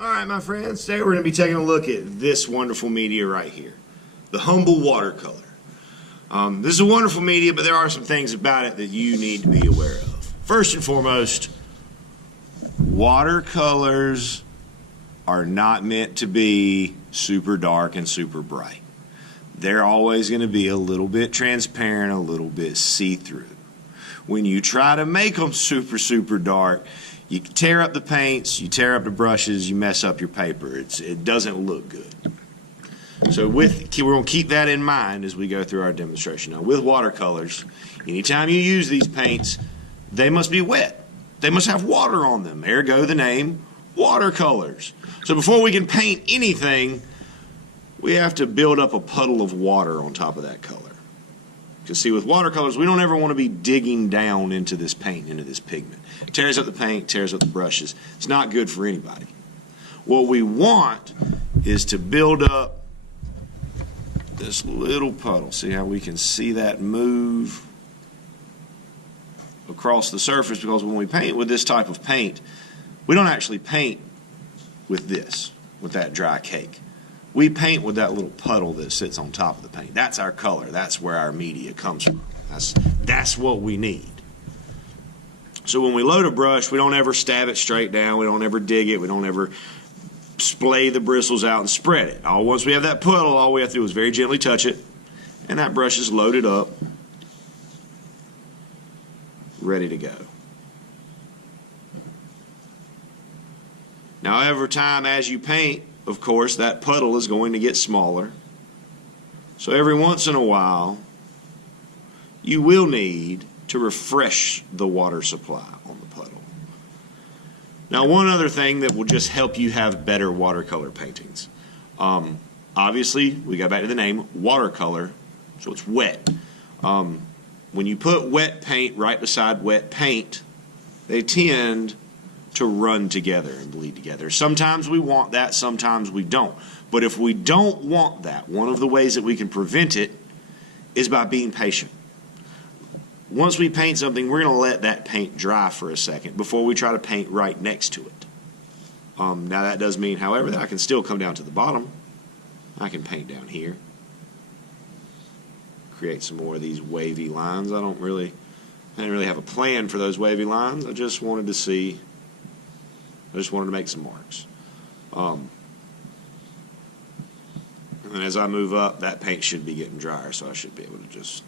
Alright my friends, today we're going to be taking a look at this wonderful media right here. The Humble Watercolor. This is a wonderful media, but there are some things about it that you need to be aware of. First and foremost, watercolors are not meant to be super dark and super bright. They're always going to be a little bit transparent, a little bit see-through. When you try to make them super dark, you tear up the paints, you tear up the brushes, you mess up your paper. It doesn't look good. So we're going to keep that in mind as we go through our demonstration. Now with watercolors, anytime you use these paints, they must be wet. They must have water on them. Ergo the name watercolors. So before we can paint anything, we have to build up a puddle of water on top of that color. Because see, with watercolors, we don't ever want to be digging down into this paint, into this pigment. It tears up the paint, tears up the brushes. It's not good for anybody. What we want is to build up this little puddle. See how we can see that move across the surface? Because when we paint with this type of paint, we don't actually paint with this, with that dry cake. We paint with that little puddle that sits on top of the paint. That's our color. That's where our media comes from. That's what we need. So when we load a brush, we don't ever stab it straight down. We don't ever dig it. We don't ever splay the bristles out and spread it. Once we have that puddle, all we have to do is very gently touch it, and that brush is loaded up, ready to go. Now over time, as you paint, of course, that puddle is going to get smaller. So every once in a while, you will need to refresh the water supply on the puddle. Now, one other thing that will just help you have better watercolor paintings. Obviously, we go back to the name, watercolor, so it's wet. When you put wet paint right beside wet paint, they tend to run together and bleed together. Sometimes we want that, sometimes we don't. But if we don't want that, one of the ways that we can prevent it is by being patient. Once we paint something, we're going to let that paint dry for a second before we try to paint right next to it. Now that does mean, however, that I can still come down to the bottom. I can paint down here. Create some more of these wavy lines. I didn't really have a plan for those wavy lines. I just wanted to make some marks. And as I move up, that paint should be getting drier, so I should be able to just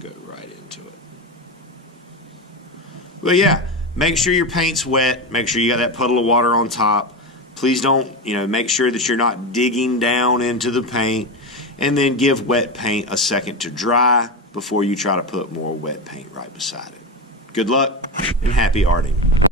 go right into it. But yeah, make sure your paint's wet. Make sure you got that puddle of water on top. Please don't, make sure that you're not digging down into the paint. And then give wet paint a second to dry before you try to put more wet paint right beside it. Good luck and happy arting.